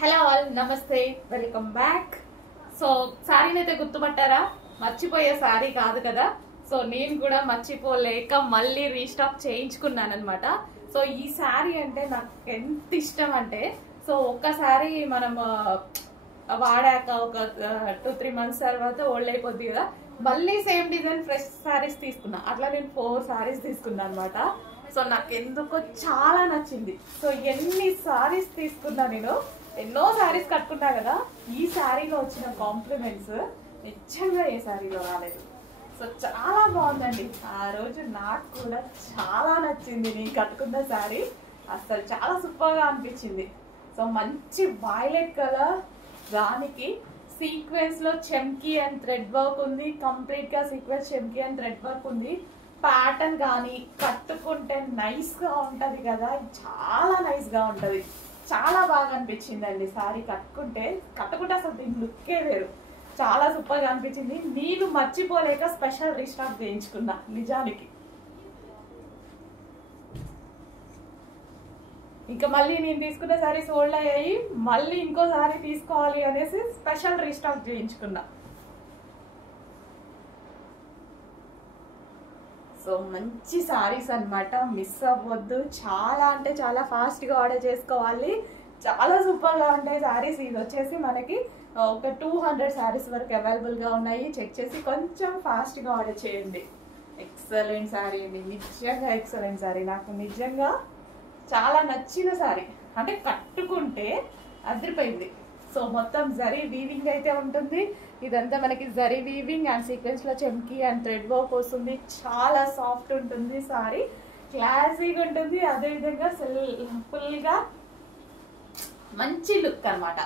Hello all, నమస్తే, welcome back. So శారీని అయితే గుర్తుపట్టారా? మర్చిపోయే శారీ కాదు కదా. సో నేను కూడా మర్చిపోలేక మళ్ళీ రీస్టాక్ చేయించుకున్నాను అనమాట. సో ఈ శారీ అంటే నాకు ఎంత ఇష్టం అంటే, సో ఒక్కసారి మనం వాడాక ఒక 2-3 మంత్స్ తర్వాత ఓల్డ్ అయిపోద్ది కదా, మళ్ళీ సేమ్ డిజైన్ ఫ్రెష్ శారీస్ తీసుకున్నా. అట్లా నేను 4 శారీస్ తీసుకున్నా అనమాట. సో నాకు ఎందుకో చాలా నచ్చింది. సో ఎన్ని శారీస్ తీసుకున్నా, నేను ఎన్నో శారీస్ కట్టుకున్నా కదా, ఈ శారీలో వచ్చిన కాంప్లిమెంట్స్ నిజంగా ఏ శారీలో రాలేదు. సో చాలా బాగుందండి. ఆ రోజు నాకు కూడా చాలా నచ్చింది. నేను కట్టుకున్న శారీ అసలు చాలా సూపర్గా అనిపించింది. సో మంచి వైలెట్ కలర్, దానికి సీక్వెన్స్ లో చెమ్కీ అండ్ థ్రెడ్ వర్క్ ఉంది. కంప్లీట్ గా సీక్వెన్స్, చెమ్కీ అండ్ థ్రెడ్ వర్క్ ఉంది. ప్యాటర్న్ కానీ కట్టుకుంటే నైస్ గా ఉంటది కదా, చాలా నైస్ గా ఉంటది. చాలా బాగా అనిపించిందండి శారీ కట్టుకుంటే అసలు దీని లుక్కే వేరు. చాలా సూపర్ గా అనిపించింది. నేను మర్చిపోలేక స్పెషల్ రీస్టాక్ చేయించుకున్నా. నిజానికి ఇంకా మళ్ళీ నేను తీసుకున్న శారీస్ ఓల్డ్ అయ్యాయి, మళ్ళీ ఇంకో శారీ తీసుకోవాలి అనేసి స్పెషల్ రీస్టాక్ చేయించుకున్నా. సో మంచి శారీస్ అనమాట, మిస్ అవ్వద్దు. చాలా అంటే చాలా ఫాస్ట్గా ఆర్డర్ చేసుకోవాలి. చాలా సూపర్గా ఉంటాయి శారీస్. ఇది వచ్చేసి మనకి ఒక 200 శారీస్ వరకు అవైలబుల్గా ఉన్నాయి. చెక్ చేసి కొంచెం ఫాస్ట్గా ఆర్డర్ చేయండి. ఎక్సలెంట్ శారీ ఇది, నిజంగా ఎక్సలెంట్ శారీ. నాకు నిజంగా చాలా నచ్చిన శారీ. అంటే కట్టుకుంటే అదిరిపోయింది. సో మొత్తం జరీ వీవింగ్ అయితే ఉంటుంది. ఇదంతా మనకి జరీ వీవింగ్ అండ్ సీక్వెన్స్ లో చెమ్కీ అండ్ థ్రెడ్ వర్క్ వస్తుంది. చాలా సాఫ్ట్ ఉంటుంది సారీ, క్లాసీగా ఉంటుంది. అదేవిధంగా ఫుల్ గా మంచి లుక్ అనమాట.